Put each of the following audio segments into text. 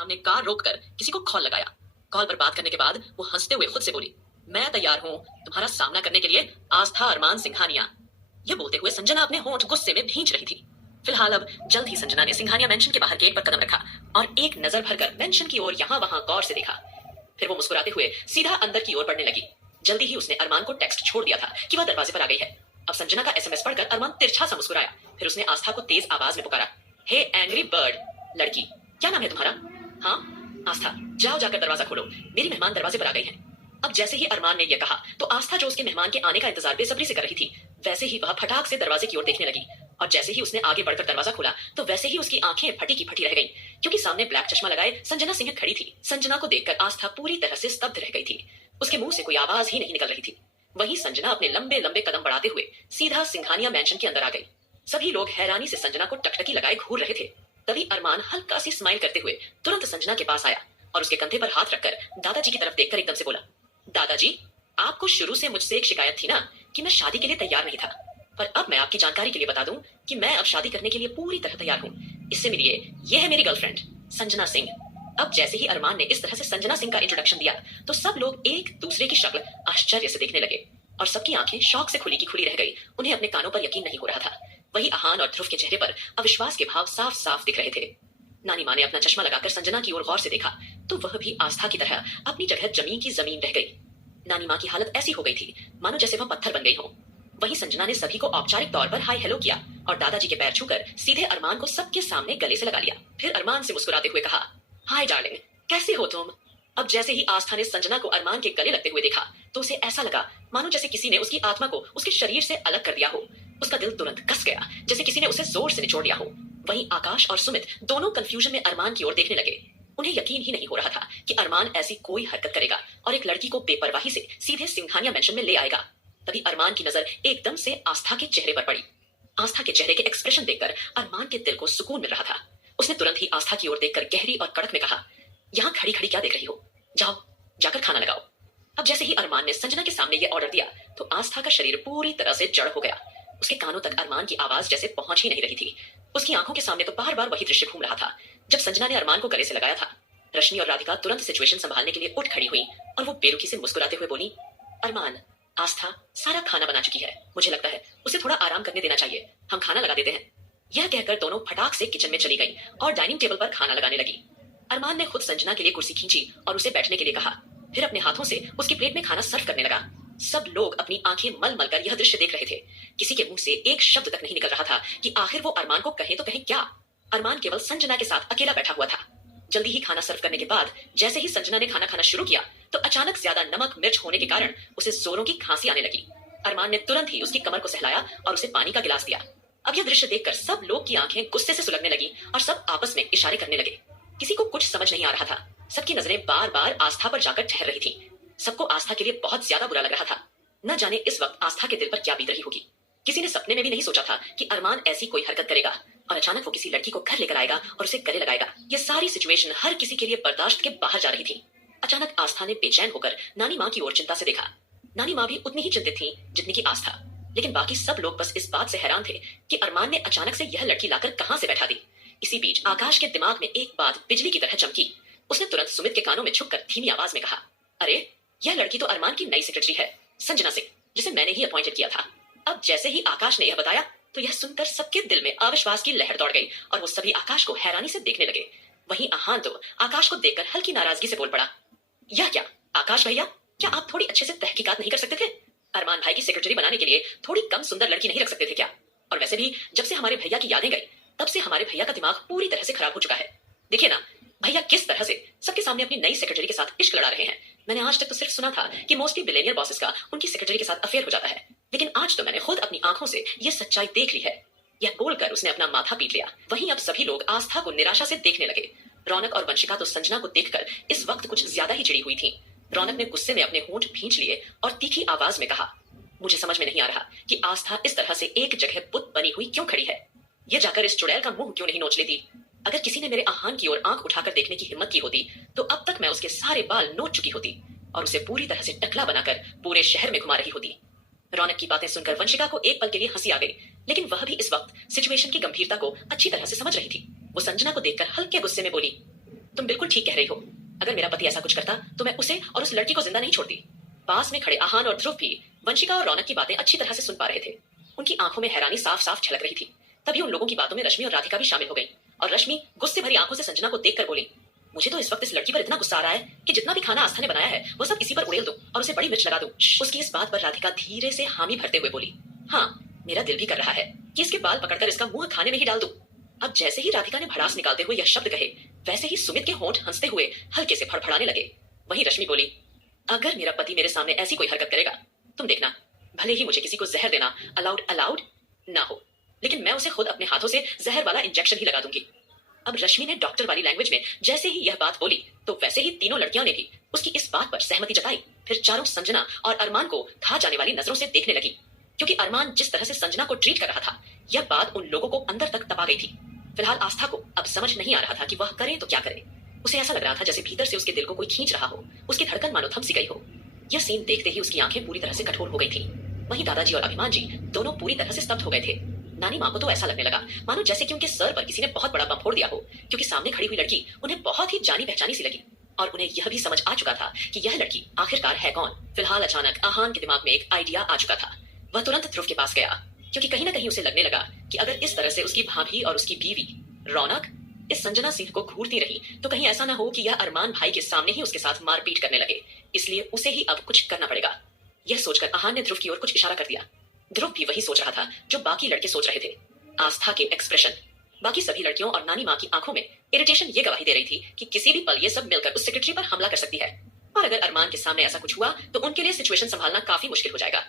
सामने कार रोककर किसी को कॉल लगाया। कॉल पर बात करने के बाद वो हंसते हुए खुद से बोली, मैं तैयार हूँ तुम्हारा सामना करने के लिए, आस्था अरमान सिंघानिया। यह बोलते हुए संजना अपने होंठ गुस्से में भींच रही थी। फिलहाल अब जल्द ही संजना ने सिंघानिया मेंशन के बाहर गेट पर कदम रखा और एक नजर भरकर मेंशन की ओर यहाँ वहां गौर से देखा। फिर वो मुस्कुराते हुए सीधा अंदर की ओर बढ़ने लगी। जल्दी ही उसने अरमान को टेक्स्ट छोड़ दिया था कि वह दरवाजे पर आ गई है। अब संजना का एसएमएस पढ़कर अरमान तिरछा सा मुस्कुराया। फिर उसने आस्था को तेज आवाज में पुकारा, हे एंग्री बर्ड लड़की, क्या नाम है तुम्हारा? हाँ आस्था, जाओ जाकर दरवाजा खोलो, मेरी मेहमान दरवाजे पर आ गई है। अब जैसे ही अरमान ने यह कहा तो आस्था जो उसके मेहमान के आने का इंतजार बेसब्री से कर रही थी, वैसे ही वह फटाक से दरवाजे की ओर देखने लगी। और जैसे ही उसने आगे बढ़कर दरवाजा खोला तो वैसे ही उसकी आंखें फटी की फटी रह गईं, क्योंकि सामने ब्लैक चश्मा लगाए संजना सिंह खड़ी थी। संजना को देखकर आस्था पूरी तरह से स्तब्ध रह गई थी। उसके मुंह से कोई आवाज ही नहीं निकल रही थी। वहीं संजना अपने लंबे लंबे कदम बढ़ाते हुए सीधा सिंघानिया मेंशन के अंदर आ गई। सभी लोग हैरानी से संजना को टकटकी लगाए घूर रहे थे। तभी अरमान हल्का सी स्माइल करते हुए तुरंत संजना के पास आया और उसके कंधे पर हाथ रखकर दादाजी की तरफ देखकर एकदम से बोला, दादाजी, आपको शुरू से मुझसे एक शिकायत थी ना कि मैं शादी के लिए तैयार नहीं था, पर अब मैं आपकी जानकारी के लिए बता दूं कि मैं अब शादी करने के लिए पूरी तरह तैयार हूँ। इससे मिलिए, ये है मेरी गर्लफ्रेंड संजना सिंह। अब जैसे ही अरमान ने इस तरह से संजना सिंह का इंट्रोडक्शन दिया तो सब लोग एक दूसरे की शक्ल आश्चर्य से देखने लगे और सबकी आंखें शौक से खुली की खुली रह गई। उन्हें अपने कानों पर यकीन नहीं हो रहा था। वही आहान और ध्रुव के चेहरे पर अविश्वास के भाव साफ साफ दिख रहे थे। नानी माँ ने अपना चश्मा लगाकर संजना की ओर गौर से देखा तो वह भी आस्था की तरह अपनी जगह जमीन की जमीन रह गई। नानी माँ की हालत ऐसी हो गई थी मानो जैसे वह पत्थर बन गई हो। वहीं संजना ने सभी को औपचारिक तौर पर हाय हेलो किया और दादाजी के पैर छूकर सीधे अरमान को सबके सामने गले से लगा लिया। फिर अरमान से मुस्कुराते हुए कहा, हाय डार्लिंग, कैसे हो तुम? अब जैसे ही आस्था ने संजना को अरमान के गले लगते हुए देखा तो उसे ऐसा लगा मानो जैसे किसी ने उसकी आत्मा को उसके शरीर से अलग कर दिया हो। उसका दिल तुरंत कस गया जैसे किसी ने उसे जोर से निचोड़ दिया हो। वहीं आकाश और सुमित दोनों कंफ्यूजन में अरमान की ओर देखने लगे। उन्हें यकीन ही नहीं हो रहा था कि अरमान ऐसी कोई हरकत करेगा और एक लड़की को बेपरवाही से सीधे सिंघानिया मेंशन में ले आएगा। तभी अरमान की नजर एकदम से आस्था के चेहरे पर पड़ी। आस्था के चेहरे के एक्सप्रेशन देखकर अरमान के दिल को सुकून मिल रहा था। उसने तुरंत ही आस्था की ओर देखकर गहरी और कड़क में कहा, यहाँ खड़ी खड़ी क्या देख रही हो, जाओ जाकर खाना लगाओ। अब जैसे ही अरमान ने संजना के सामने ये ऑर्डर दिया तो आस्था का शरीर पूरी तरह से जड़ हो गया। उसके कानों तक अरमान की आवाज जैसे पहुंच ही नहीं रही थी। उसकी आंखों के सामने तो बार बार वही दृश्य घूम रहा था जब संजना ने अरमान को गले से लगाया था। रश्मि और राधिका तुरंत सिचुएशन संभालने के लिए उठ खड़ी हुई और वो बेरुखी से मुस्कुराते हुए बोली, अरमान, आस्था सारा खाना बना चुकी है, मुझे लगता है उसे थोड़ा आराम करने देना चाहिए, हम खाना लगा देते हैं। यह कहकर दोनों फटाक से किचन में चली गई और डाइनिंग टेबल पर खाना लगाने लगी। अरमान ने खुद संजना के लिए कुर्सी खींची और उसे बैठने के लिए कहा, फिर अपने हाथों से उसकी प्लेट में खाना सर्व करने लगा। सब लोग अपनी आंखें मल मल कर यह दृश्य देख रहे थे। किसी के मुंह से एक शब्द तक नहीं निकल रहा था कि आखिर वो अरमान को कहे तो कहे क्या। अरमान केवल संजना के साथ अकेला बैठा हुआ था। जल्दी ही खाना सर्व करने के बाद जैसे ही संजना ने खाना खाना शुरू किया तो अचानक ज्यादा नमक मिर्च होने के कारण उसे जोरों की खांसी आने लगी। अरमान ने तुरंत ही उसकी कमर को सहलाया और उसे पानी का गिलास दिया। अब यह दृश्य देखकर सब लोग की आंखें गुस्से से सुलगने लगी और सब आपस में इशारे करने लगे। किसी को कुछ समझ नहीं आ रहा था। सबकी नजरें बार बार आस्था पर जाकर ठहर रही थी। सबको आस्था के लिए बहुत ज्यादा बुरा लग रहा था। न जाने इस वक्त आस्था के दिल पर क्या बीत रही होगी। किसी ने सपने में भी नहीं सोचा था कि अरमान ऐसी कोई हरकत करेगा और अचानक वो किसी लड़की को घर लेकर आएगा और उसे गले लगाएगा। ये सारी सिचुएशन हर किसी के लिए बर्दाश्त के बाहर जा रही थी। अचानक आस्था ने बेचैन होकर नानी माँ की ओर चिंता से देखा। नानी माँ भी उतनी ही चिंतित थी जितनी की आस्था, लेकिन बाकी सब लोग बस इस बात से हैरान थे कि अरमान ने अचानक से यह लड़की लाकर कहाँ से बैठा दी। इसी बीच आकाश के दिमाग में एक बात बिजली की तरह चमकी। उसने तुरंत सुमित के कानों में छुपकर धीमी आवाज में कहा, अरे यह लड़की तो अरमान की नई सेक्रेटरी है, संजना सिंह, जिसे मैंने ही अपॉइंटेड किया था। अब जैसे ही आकाश ने यह बताया तो यह सुनकर सबके दिल में अविश्वास की लहर दौड़ गई और वो सभी आकाश को हैरानी से देखने लगे। वहीं आहान तो आकाश को देखकर हल्की नाराजगी से बोल पड़ा, यह क्या आकाश भैया, क्या आप थोड़ी अच्छे से तहकीकात नहीं कर सकते थे? अरमान भाई की सेक्रेटरी बनाने के लिए थोड़ी कम सुंदर लड़की नहीं रख सकते थे क्या? और वैसे भी जब से हमारे भैया की यादें गई तब से हमारे भैया का दिमाग पूरी तरह से खराब हो चुका है। देखिए ना भैया किस तरह से सबके सामने अपनी नई सेक्रेटरी के साथ इश्क लड़ा रहे हैं। मैंने आज तक तो सिर्फ सुना था कि मोस्टली बिलियनियर बॉसेस का उनकी सेक्रेटरी के साथ अफेयर हो जाता है, लेकिन आज तो मैंने खुद अपनी आंखों से यह सच्चाई देख ली है। यह बोलकर उसने अपना माथा पीट लिया। वहीं अब सभी लोग आस्था को निराशा से देखने लगे। रौनक और वंशिका तो संजना को देखकर इस वक्त कुछ ज्यादा ही चिड़ी हुई थी। रौनक ने गुस्से में अपने होंठ भींच लिए और तीखी आवाज में कहा, मुझे समझ में नहीं आ रहा कि आस्था इस तरह से एक जगह बुत बनी हुई क्यों खड़ी है। ये जाकर इस चुड़ैल का मुंह क्यों नहीं नोच लेती। अगर किसी ने मेरे आहान की ओर आंख उठाकर देखने की हिम्मत की होती तो अब तक मैं उसके सारे बाल नोच चुकी होती और उसे पूरी तरह से टकला बनाकर पूरे शहर में घुमा रही होती। रौनक की बातें सुनकर वंशिका को एक पल के लिए हंसी आ गई, लेकिन वह भी इस वक्त सिचुएशन की गंभीरता को अच्छी तरह से समझ रही थी। वो संजना को देखकर हल्के गुस्से में बोली, तुम बिल्कुल ठीक कह रही हो। अगर मेरा पति ऐसा कुछ करता तो मैं उसे और उस लड़की को जिंदा नहीं छोड़ती। पास में खड़े आहान और ध्रुव भी वंशिका और रौनक की बातें अच्छी तरह से सुन पा रहे थे। उनकी आंखों में हैरानी साफ साफ झलक रही थी। तभी उन लोगों की बातों में रश्मि और राधिका भी शामिल हो गई और रश्मि गुस्से भरी आंखों से संजना को देखकर बोली, मुझे तो इस वक्त इस लड़की पर इतना गुस्सा आ रहा है कि जितना भी खाना आस्था ने बनाया है वो सब इसी पर उड़ेल दूं और उसे बड़ी मिर्च लगा दूं। उसकी इस बात पर राधिका धीरे से हामी भरते हुए बोली, हाँ, मेरा दिल भी कर रहा है कि इसके बाल पकड़कर इसका मुंह खाने में ही डाल दूं। अब जैसे ही राधिका ने भड़ास निकालते हुए यह शब्द कहे, वैसे ही सुमित के होंठ हंसते हुए हल्के से फड़फड़ाने लगे। वहीं रश्मि बोली, अगर मेरा पति मेरे सामने ऐसी कोई हरकत करेगा, तुम देखना, भले ही मुझे किसी को जहर देना अलाउड अलाउड ना हो, लेकिन मैं उसे खुद अपने हाथों से जहर वाला इंजेक्शन ही लगा दूंगी। अब रश्मि ने डॉक्टर वाली लैंग्वेज में जैसे ही यह बात बोली तो वैसे ही तीनों लड़कियों ने भी उसकी इस बात पर सहमति जताई। फिर चारों संजना और अरमान को खा जाने वाली नजरों से देखने लगी, क्योंकि अरमान जिस तरह से संजना को ट्रीट कर रहा था, यह बात उन लोगों को अंदर तक तपा गई थी। फिलहाल आस्था को अब समझ नहीं आ रहा था कि वह करे तो क्या करे। उसे ऐसा लग रहा था जैसे भीतर से उसके दिल को कोई खींच रहा हो, उसकी धड़कन मानो थम सी गई हो। यह सीन देखते ही उसकी आंखें पूरी तरह से कठोर हो गई थी। वहीं दादाजी और अभिमान जी दोनों पूरी तरह से स्तब्ध हो गए थे। नानी माँ को तो ऐसा लगने लगा मानो जैसे कि उनके सर पर किसी ने बहुत बड़ा बम फोड़ दिया हो, क्योंकि सामने खड़ी हुई लड़की उन्हें बहुत ही जानी पहचानी सी लगी और उन्हें यह भी समझ आ चुका था कि यह लड़की आखिरकार है कौन। फिलहाल अचानक आहान के दिमाग में एक आइडिया आ चुका था। वह तुरंत ध्रुव के पास गया, क्योंकि कहीं ना कहीं उसे लगने लगा कि अगर इस तरह से उसकी भाभी और उसकी बीवी रौनक इस संजना सिंह को घूरती रही तो कहीं ऐसा ना हो कि यह अरमान भाई के सामने ही उसके साथ मारपीट करने लगे। इसलिए उसे ही अब कुछ करना पड़ेगा। यह सोचकर आहान ने ध्रुव की ओर कुछ इशारा कर दिया। ध्रुव भी वही सोच रहा था जो बाकी लड़के सोच रहे थे। आस्था के एक्सप्रेशन, बाकी सभी लड़कियों और नानी माँ की आंखों में इरिटेशन ये गवाही दे रही थी कि किसी भी पल ये सब मिलकर उस सेक्रेटरी पर हमला कर सकती है, और अगर अरमान के सामने ऐसा कुछ हुआ तो उनके लिए सिचुएशन संभालना काफी मुश्किल हो जाएगा।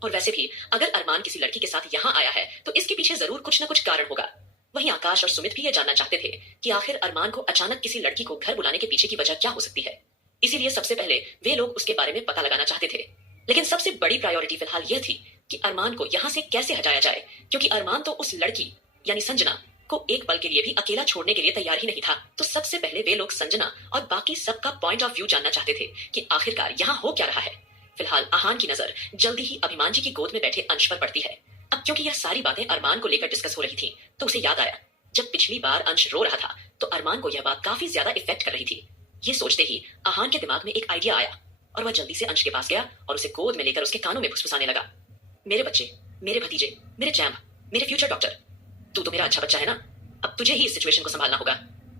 और वैसे भी अगर अरमान किसी लड़की के साथ यहाँ आया है तो इसके पीछे जरूर कुछ न कुछ कारण होगा। वहीं आकाश और सुमित भी ये जानना चाहते थे कि आखिर अरमान को अचानक किसी लड़की को घर बुलाने के पीछे की वजह क्या हो सकती है। इसीलिए सबसे पहले वे लोग उसके बारे में पता लगाना चाहते थे। लेकिन सबसे बड़ी प्रायोरिटी फिलहाल यह थी कि अरमान को यहाँ से कैसे हटाया जाए, क्योंकि अरमान तो उस लड़की यानी संजना को एक पल के लिए भी अकेला छोड़ने के लिए तैयार ही नहीं था। तो सबसे पहले वे लोग संजना और बाकी सबका पॉइंट ऑफ व्यू जानना चाहते थे कि आखिरकार यहाँ हो क्या रहा है। फिलहाल आहान की नजर जल्दी ही अभिमान जी की गोद में बैठे अंश पर पड़ती है। अब क्योंकि यह सारी बातें अरमान को लेकर डिस्कस हो रही थी तो उसे याद आया, जब पिछली बार अंश रो रहा था तो अरमान को यह बात काफी ज्यादा इफेक्ट कर रही थी। ये सोचते ही आहान के दिमाग में एक आइडिया आया और वह जल्दी से अंश के पास गया और उसे गोद में लेकर उसके कानों में फुसफुसाने लगा, मेरे बच्चे, मेरे भतीजे, मेरे चैम्प, मेरे फ्यूचर डॉक्टर, तू तो मेरा अच्छा बच्चा है ना। अब तुझे ही इस सिचुएशन को संभालना होगा।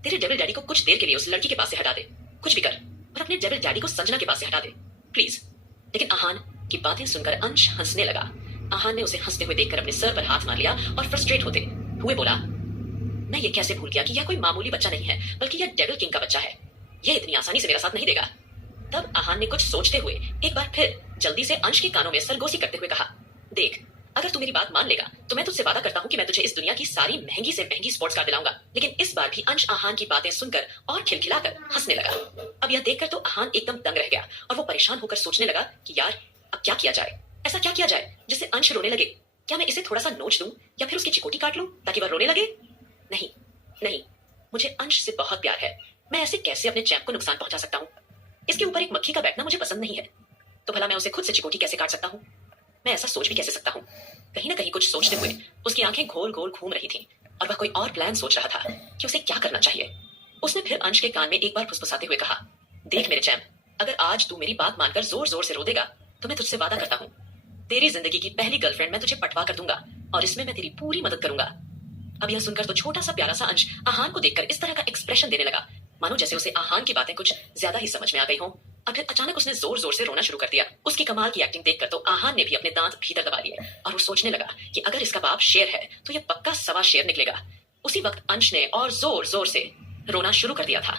तेरे डेविल डैडी को कुछ देर के लिए उस लड़की के पास से हटा दे, कुछ भी कर, और अपने डेविल डैडी को संजना के पास से हटा दे प्लीज। लेकिन आहान की बातें सुनकर अंश हंसने लगा। आहान ने उसे हंसते हुए देखकर अपने सर पर हाथ मार लिया और फ्रस्ट्रेट होते हुए बोला, मैं ये कैसे भूल गया कि यह कोई मामूली बच्चा नहीं है बल्कि यह डेविल किंग का बच्चा है। यह इतनी आसानी से मेरा साथ नहीं देगा। तब आहान ने कुछ सोचते हुए एक बार फिर जल्दी से अंश के कानों में सरगोशी करते हुए कहा, देख, अगर तू मेरी बात मान लेगा तो मैं तुझसे वादा करता हूँ कि मैं तुझे इस दुनिया की सारी महंगी से महंगी स्पोर्ट्स कार दिलाऊंगा। लेकिन इस बार भी अंश आहान की बातें सुनकर और खिलखिलाकर हंसने लगा। अब यह देखकर तो आहान एकदम दंग रह गया और वो परेशान होकर सोचने लगा कि यार अब क्या किया जाए, ऐसा क्या किया जाए जिससे अंश रोने लगे। क्या मैं इसे थोड़ा सा नोच दूं या फिर उसकी चिकोटी काट लूं ताकि वह रोने लगे? नहीं नहीं, मुझे अंश से बहुत प्यार है। मैं ऐसे कैसे अपने चैम्प को नुकसान पहुंचा सकता हूँ? इसके ऊपर एक मक्खी का बैठना मुझे पसंद नहीं है, तो भला मैं उसे खुद से चिकोटी कैसे काट सकता हूँ? मैं ऐसा सोच भी कैसे सकता हूँ? कहीं ना कहीं कुछ सोचते हुए उसकी आंखें गोल गोल घूम रही थी और वह कोई और प्लान सोच रहा था कि उसे क्या करना चाहिए। उसने फिर अंश के कान में एक बार फुसफुसाते हुए कहा, देख मेरे चैम्प, अगर आज तू मेरी बात मानकर जोर जोर से रो देगा तो मैं तुझसे वादा करता हूँ तेरी जिंदगी की पहली गर्लफ्रेंड मैं तुझे पटवा कर दूंगा और इसमें मैं तेरी पूरी मदद करूंगा। अब यह सुनकर तो छोटा सा प्यारा सा अंश आहान को देखकर इस तरह का एक्सप्रेशन देने लगा मानो जैसे उसे आहान की बातें कुछ ज्यादा ही समझ में आ गई हो। और फिर अचानक उसने जोर जोर से रोना शुरू कर दिया। उसकी कमाल की एक्टिंग देखकर तो आहान ने भी अपने दांत भीतर दबा लिए और वो सोचने लगा कि अगर इसका बाप शेर है तो यह पक्का सवा शेर निकलेगा। उसी वक्त अंश ने और जोर जोर से रोना शुरू कर दिया था।